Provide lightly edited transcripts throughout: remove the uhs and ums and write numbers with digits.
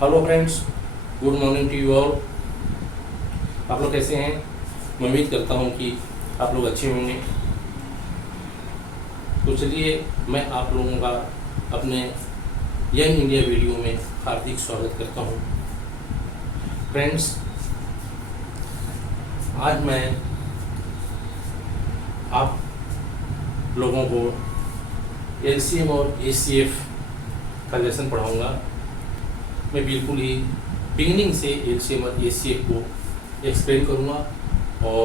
Hello friends, good morning to you all. आप लोग कैसे हैं? मैं उम्मीद करता हूं कि आप लोग अच्छे होंगे। तो चलिए, मैं आप लोगों का अपने यंग इंडिया वीडियो में हार्दिक स्वागत करता हूं। फ्रेंड्स, आज मैं आप लोगों को एलसीएम और एचसीएफ का लेसन पढ़ाऊंगा। मैं बिल्कुल ही बिगिनिंग से एलसीएम और एचसीएफ को एक्सप्लेन करूंगा और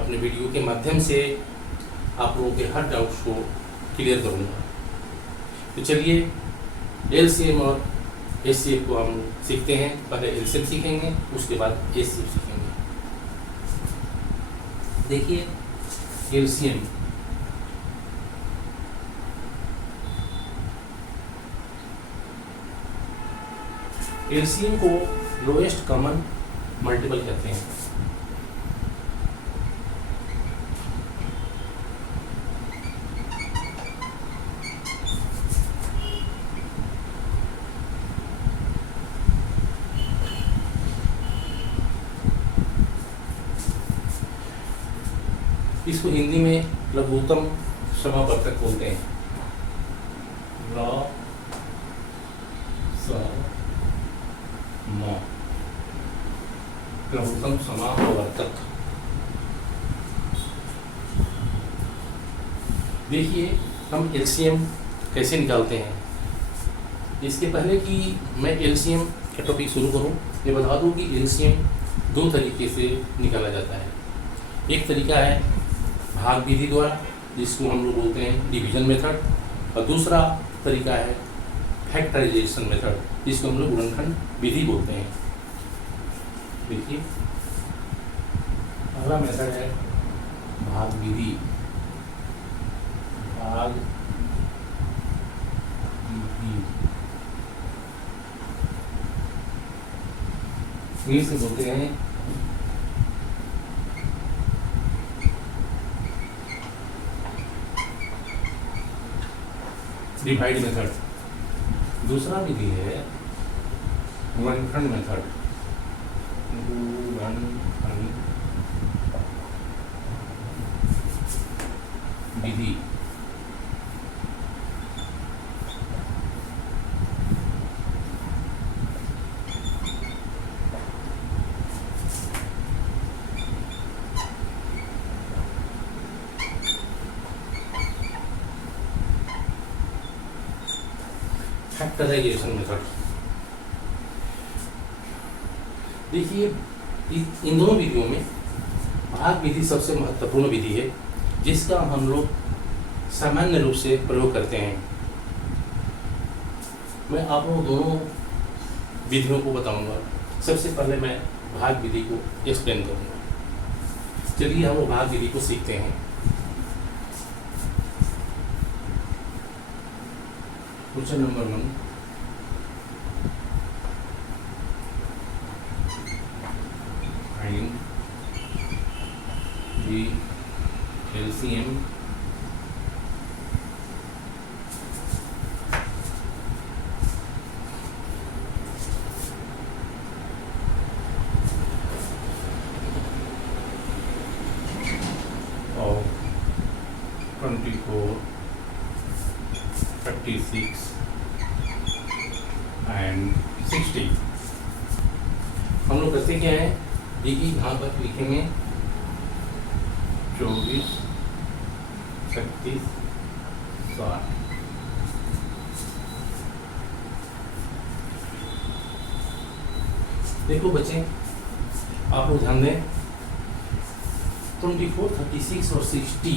अपने वीडियो के माध्यम से आप लोगों के हर डाउट्स को क्लियर करूंगा। तो चलिए, एलसीएम और एचसीएफ को हम सीखते हैं। पहले एलसीएम सीखेंगे, उसके बाद एचसीएफ सीखेंगे। देखिए, एलसीएम एलसीएम को लोएस्ट कॉमन मल्टीपल कहते हैं। इसको हिंदी में लघुत्तम समावर्तक बोलते हैं। लघुत्तम समावर्तक। देखिए, हम एलसीएम कैसे निकालते हैं। इसके पहले कि मैं एलसीएम का टॉपिक शुरू करूं, मैं बता दूं कि एलसीएम दो तरीके से निकाला जाता है। एक तरीका है भाग विधि द्वारा, जिसको हम लोग बोलते हैं डिवीजन मेथड, और दूसरा तरीका है फैक्टराइजेशन मेथड, जिसको हम लोग गुणनखंड विधि बोलते हैं। देखिए, पहला मेथड है भाग विधि। भाग विधि इंग्लिश में बोलते हैं डिवाइड मेथड। दूसरा विधि है गुणनखंड मेथड। गुणनखंड विधि। Factorization method. देखिए, इन दोनों विधियों में भाग विधि सबसे महत्वपूर्ण विधि है, जिसका हम लोग सामान्य रूप से प्रयोग करते हैं। मैं आप लोगों दोनों विधियों को बताऊंगा। सबसे पहले मैं भाग विधि को एक्सप्लेन करूंगा। चलिए, हम लोग भाग विधि को सीखते हैं। Question number 1, find the LCM of 24, 36 and 60। हम लोग करते क्या है, देखिए यहाँ पर लिखेंगे 24, 36, 60। देखो बच्चे, आप लोग ध्यान दें, 24, 36 और 60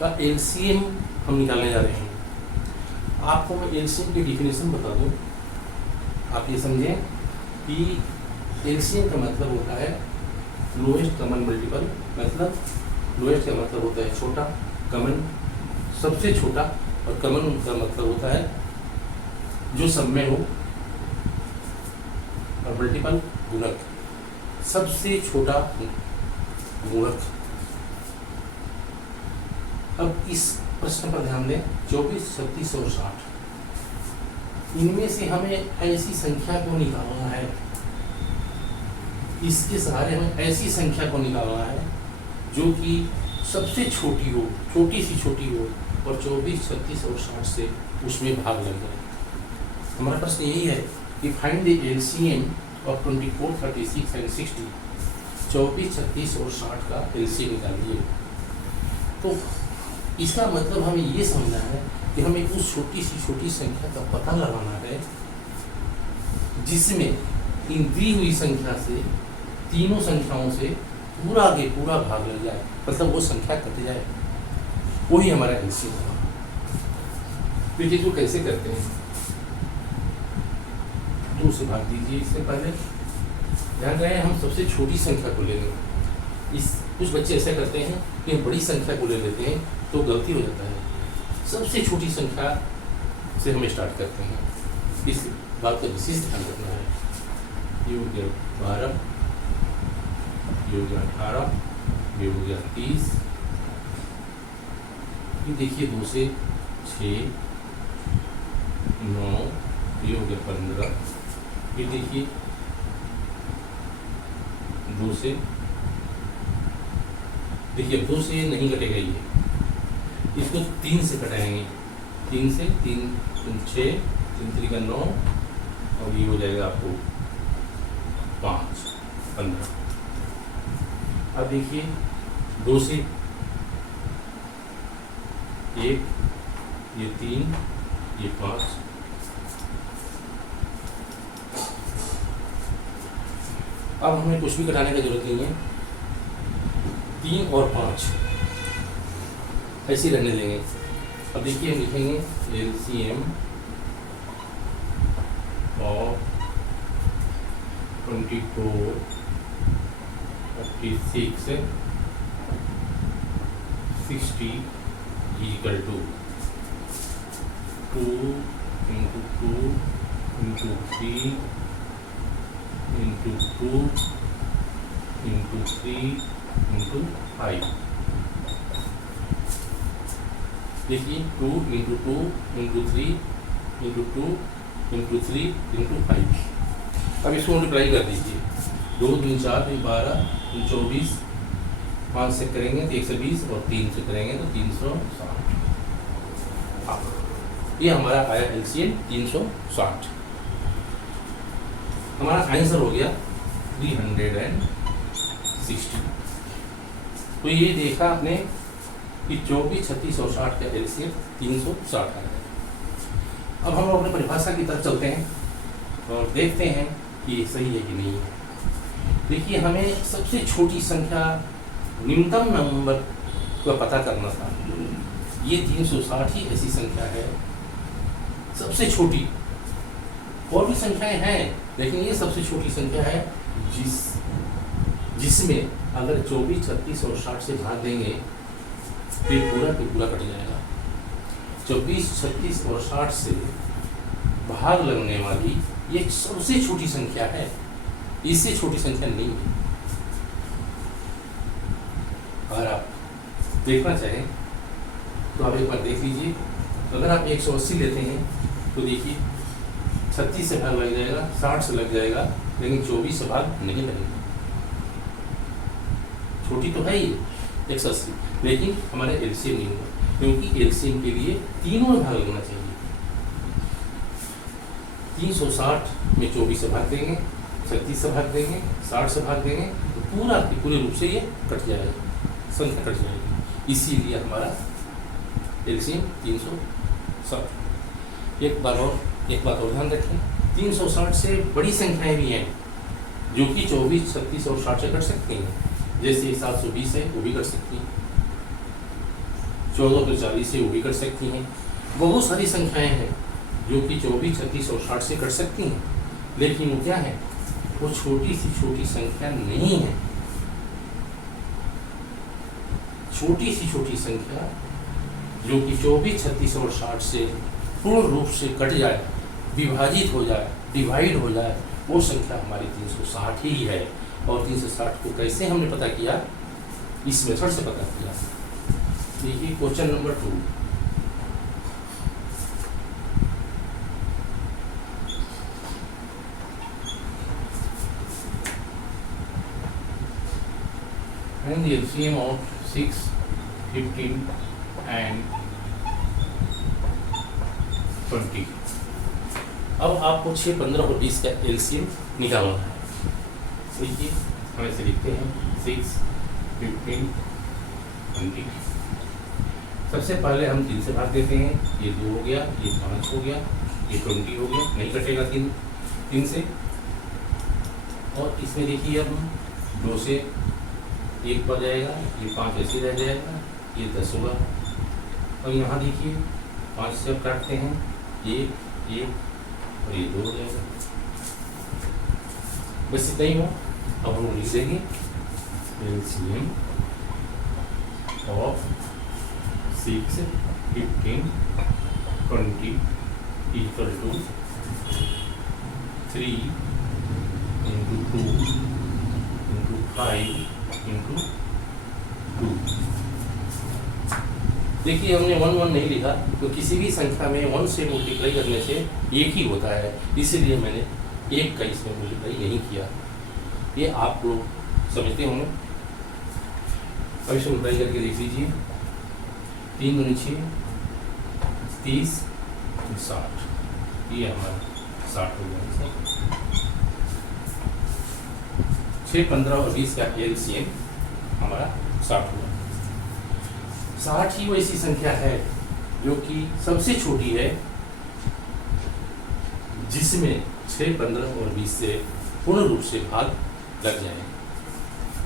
का एलसीएम हम निकालने जा रहे हैं। आपको मैं एलसीएम की डिफिनेशन बता दूं। आप ये समझें कि एलसीएम का मतलब होता है लोएस्ट कॉमन मल्टीपल। मतलब लोएस्ट का मतलब होता है छोटा, कॉमन सबसे छोटा, और कॉमन का मतलब होता है जो सब में हो, और मल्टीपल गुणक, सबसे छोटा गुणक। अब इस प्रश्न पर ध्यान दें, 24, 36 और 60। इनमें से हमें ऐसी संख्या को निकालना है, इसके सहारे हमें ऐसी संख्या को निकालना है जो कि सबसे छोटी हो, छोटी सी छोटी हो, और 24, 36 और 60 से उसमें भाग लग जाए। हमारा प्रश्न यही है कि find the LCM of 24, 36 and 60। 24, 36 और 60 का एलसीएम निकालिए। तो इसका मतलब हमें ये समझना है कि हमें उस छोटी सी छोटी संख्या का पता लगाना है जिसमें इन दी हुई संख्या से, तीनों संख्याओं से पूरा के पूरा भाग लग जाए, मतलब वो संख्या कट जाए, वही हमारा एलसीएम होगा। तो ये जो कैसे करते हैं, 2 से भाग दीजिए। इससे पहले ध्यान रहे हम सबसे छोटी संख्या को ले लेंगे। कुछ बच्चे ऐसा करते हैं कि बड़ी संख्या को ले लेते हैं तो गलती हो जाता है। सबसे छोटी संख्या से हम स्टार्ट करते हैं, इस बात का विशेष ध्यान रखना है। ये हो गया 12, ये हो गया 18, ये हो गया 30, ये देखिए 2 से 6, 9, ये हो गया 15, ये देखिए 2 से, देखिए 2 से नहीं कटेगा, ये इसको 3 से कटाएंगे। 3 से 3 6, 3 3 का 9, और ये हो जाएगा आपको 5 15। अब देखिए 2 से 1, ये 3, ये 5, अब हमें कुछ भी घटाने की जरूरत नहीं है। 3 और 5 ऐसे ही रहने देंगे। अब देखिए हम लिखेंगे LCM of 24, 36, 60 equal to 2 into 2 into 3 into 2 into 3 into 5। देखिए 2 into 2 into 3 into 2 into 3 into 5। अब इसको मल्टीप्लाई कर दीजिए। 2 3 4 12 24, 5 से करेंगे तो 120, और 3 से करेंगे तो 360। ये हमारा आया एलसीएम 360। हमारा आंसर हो गया 360। तो ये देखा आपने कि 24, 36 और 60 का एलसीएम 360 आ गया। अब हम अपने परिभाषा की तरफ चलते हैं और देखते हैं कि ये सही है कि नहीं है। देखिए हमें सबसे छोटी संख्या, न्यूनतम नंबर का पता करना था। ये 360 ही ऐसी संख्या है सबसे छोटी, और भी संख्याएं हैं लेकिन ये सबसे छोटी संख्या है जिसमें अगर 24, 36 और 60 से भाग देंगे तो ये पूरा के पूरा कट जाएगा। 24, 36 और 60 से भाग लगने वाली ये सबसे छोटी संख्या है, इससे छोटी संख्या नहीं है। अगर आप देखना चाहें तो आप एक बार देख लीजिए। अगर आप 180 लेते हैं तो देखिए 36 से भाग लग जाएगा, 60 से लग जाएगा, लेकिन 24 से भाग नहीं लगेगा। छोटी तो है ही 180, लेकिन हमारे एलसीएम नहीं होगा, क्योंकि एलसीएम के लिए तीनों में भाग लगना चाहिए। 360 में 24 से भाग देंगे, 36 से भाग देंगे, 60 से भाग देंगे तो पूरे रूप से ये कट जाएगा, संख्या कट जाएगी। इसीलिए हमारा एलसीएम 360। एक बात और ध्यान रखें, 360 से बड़ी संख्याएं भी हैं जो कि 24, 36 और 60 से कट सकती हैं। जैसे 720 है वो भी कट सकती हैं, 1440 है वो भी कट सकती हैं। बहुत सारी संख्याएं हैं जो कि 24, 36 और 60 से कट सकती हैं, लेकिन वो क्या है, वो छोटी सी छोटी संख्या नहीं है। छोटी सी छोटी संख्या जो कि 24, 36 और 60 से पूर्ण रूप से कट जाए, विभाजित हो जाए, डिवाइड हो जाए, वो संख्या हमारी 360 ही है। और 360 को कैसे हमने पता किया, इस मेथड से पता किया। देखिए question number 2। Find the LCM of 6, 15 and 20। अब आपको 6, 15 और 20 का एलसीएम निकालना है। देखिए हम ऐसे लिखते हैं 6, 15, 20। सबसे पहले हम 3 से भाग देते हैं, ये 2 हो गया, ये 5 हो गया, ये 20 हो गया, नहीं कटेगा 3 से। और इसमें देखिए हम 2 से 1 पर जाएगा, ये 5 ऐसे रह जाएगा, ये 10 होगा। और यहाँ देखिए 5 से अब काटते हैं, 1 और ये 2 हो जाएगा। बस इतना ही हो। अब हम लिख देंगे LCM of 6, 15, 20 equal to 3 into 2 into 5 into 2। देखिए हमने 1 नहीं लिखा, तो किसी भी संख्या में 1 से मल्टीप्लाई करने से 1 ही होता है, इसीलिए मैंने 1 का इसमें मल्टीप्लाई नहीं किया। ये आप लोग समझते होंगे। अब इसे मल्टीप्लाई करके देख लीजिए, 3 दूनी 6, 30, 60, ये हमारा 60 हो गया। 6, 15 और 20 का एलसीएम हमारा 60 हुआ। 60 ही वो ऐसी संख्या है जो कि सबसे छोटी है, जिसमें 6, 15 और 20 से पूर्ण रूप से भाग लग जाए,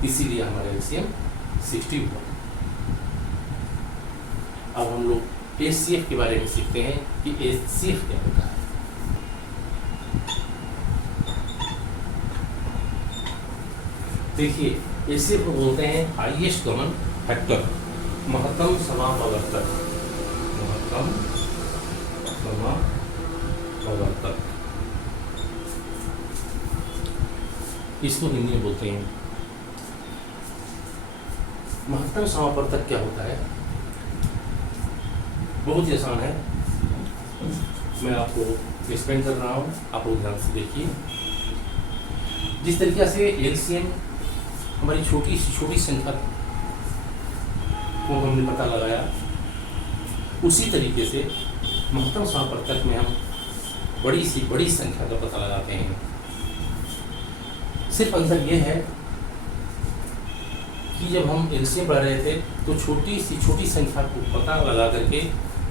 इसीलिए हमारा एलसीएम 60 हुआ। अब हम लोग एचसीएफ के बारे में सीखते हैं कि एचसीएफ क्या होता है। देखिए एचसीएफ को बोलते हैं हाईएस्ट कॉमन फैक्टर, महत्तम समापवर्तक, महत्तम समापवर्तक, इसको हिंदी में बोलते हैं। महत्तम समापवर्तक क्या होता है? बहुत ही आसान है, मैं आपको एक्सप्लेन कर रहा हूँ, आप लोग ध्यान से देखिए। जिस तरीके से एलसीएम हमारी छोटी से छोटी संख्या को हमने पता लगाया, उसी तरीके से महत्तम समापवर्तक में हम बड़ी सी बड़ी संख्या का पता लगाते हैं। सिर्फ अंतर यह है कि जब हम एलसीएम पढ़ रहे थे तो छोटी सी छोटी संख्या को पता लगा करके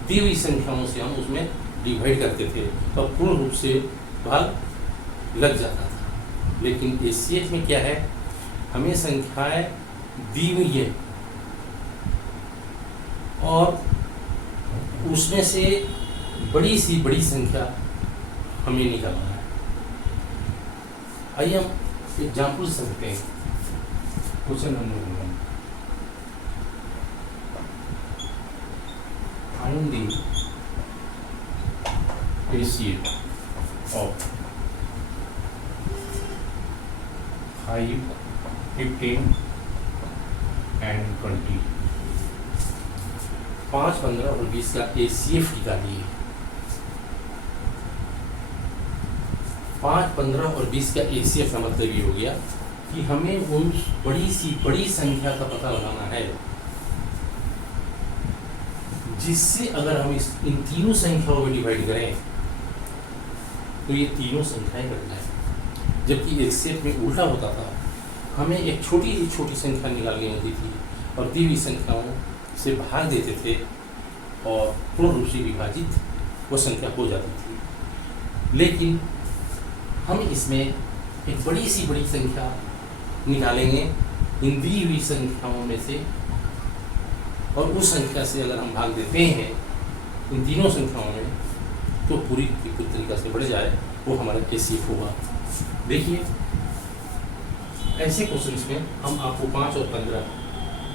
दी हुई संख्याओं से हम उसमें डिवाइड करते थे और पूर्ण रूप से भाग लग जाता था। लेकिन एचसीएफ में क्या है, हमें संख्याएं दी हुई है और उसमें से बड़ी सी बड़ी संख्या हमें निकालना है। आइए हम एग्जाम्पल समझते हैं। Question number 1, find the HCF of 5, 15 and 20। 5, 15 और 20 का एचसीएफ निकालिए। 5, 15 और 20 का एचसीएफ का मतलब ये हो गया कि हमें उन बड़ी सी बड़ी संख्या का पता लगाना है जिससे अगर हम इन तीनों संख्याओं में डिवाइड करें तो ये तीनों संख्याएं कट जाए। जबकि एचसीएफ में उल्टा होता था, हमें एक छोटी सी छोटी संख्या निकालनी होती थी और दी हुई संख्याओं से भाग देते थे और पूर्ण रूप से विभाजित वो संख्या हो जाती थी। लेकिन हम इसमें एक बड़ी सी बड़ी संख्या निकालेंगे इन दी हुई संख्याओं में से, और उस संख्या से अगर हम भाग देते हैं इन तीनों संख्याओं में तो पूरी कुछ तरीका से बढ़ जाए, वो हमारा एचसीएफ होगा। देखिए ऐसे क्वेश्चंस में हम आपको 5 और 15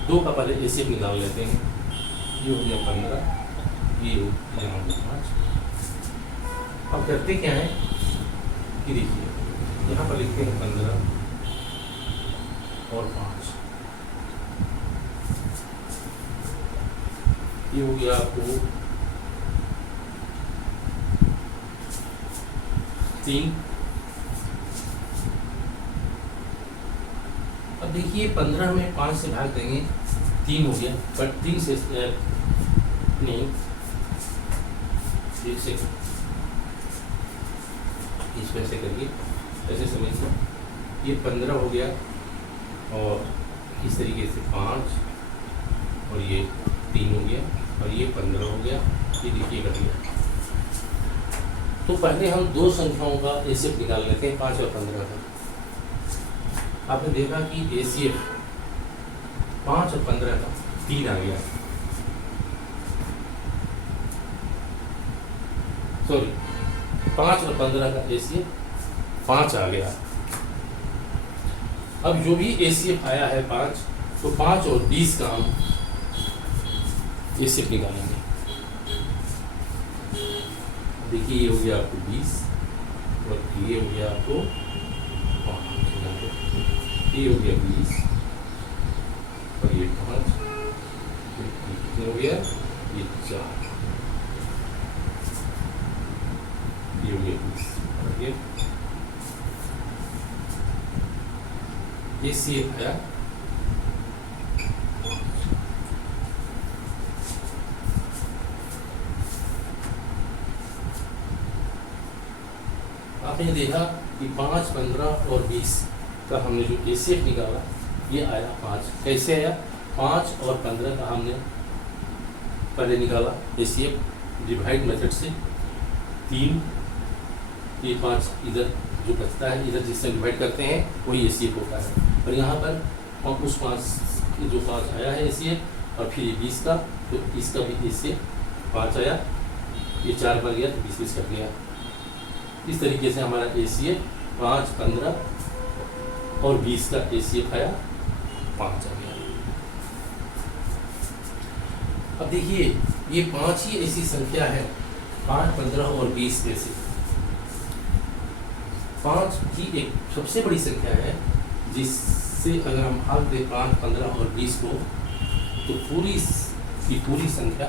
दो का पहले एचसीएफ निकाल लेते हैं। ये हो गया 15, ये यहाँ हो 5। अब करते क्या है कि देखिए यहाँ पर लिखते हैं 15 और 5, ये हो गया आपको 3। अब देखिए 15 में 5 से भाग देंगे 3 हो गया, बट 3 से नहीं, एक सेकंड, इस पे से करिए, ऐसे समझिए, ये 15 हो गया और इस तरीके से 5 और ये 3 हो गया और ये 15 हो गया, ये देखिए कट गया। तो पहले हम दो संख्याओं का एसीएफ निकाल लेते हैं, 5 और 15 का। आपने देखा कि एसीएफ 5 और 15 का 3 आ गया, सॉरी 5 और 15 का एसीएफ 5 आ गया। अब जो भी एसीएफ आया है 5, तो 5 और 20 का हम एसीएफ निकालेंगे। देखिए ये हो गया आपको 20 और ये हो गया आपको 5, ये हो गया 20 और ये 5, कितने हो गया, ये 4, ये हो गया 20 और ये एसीएफ आया 5। आपने देखा कि 5, 15 और 20 का हमने जो एसीएफ निकाला ये आया 5। कैसे आया, 5 और 15 का हमने पहले निकाला एसीएफ डिवाइड मेथड से, 3, ये 5 इधर जो बचता है, इधर जिससे डिवाइड करते हैं वही एसीएफ होता है। और यहाँ पर हम उस 5 जो 5 आया है एसीएफ और फिर ये 20 का, तो इसका भी एसीएफ 5 आया, ये 4 बन गया तो 20 कट गया। इस तरीके से हमारा एसीएफ 5, 15 और 20 का एसीएफ आया 5 आ गया। अब देखिए ये 5 ही ऐसी संख्या है, 5, 15 और 20 में से 5 की एक सबसे बड़ी संख्या है जिससे अगर हम भाग दें 5, 15 और 20 को तो पूरी की पूरी संख्या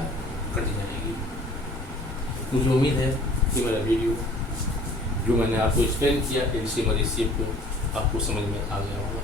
कट जाएगी। मुझे उम्मीद है कि मेरा वीडियो जो मैंने आपको एक्सप्लेन किया एलसीएम और एचसीएफ को आपको समझ में आ गया होगा।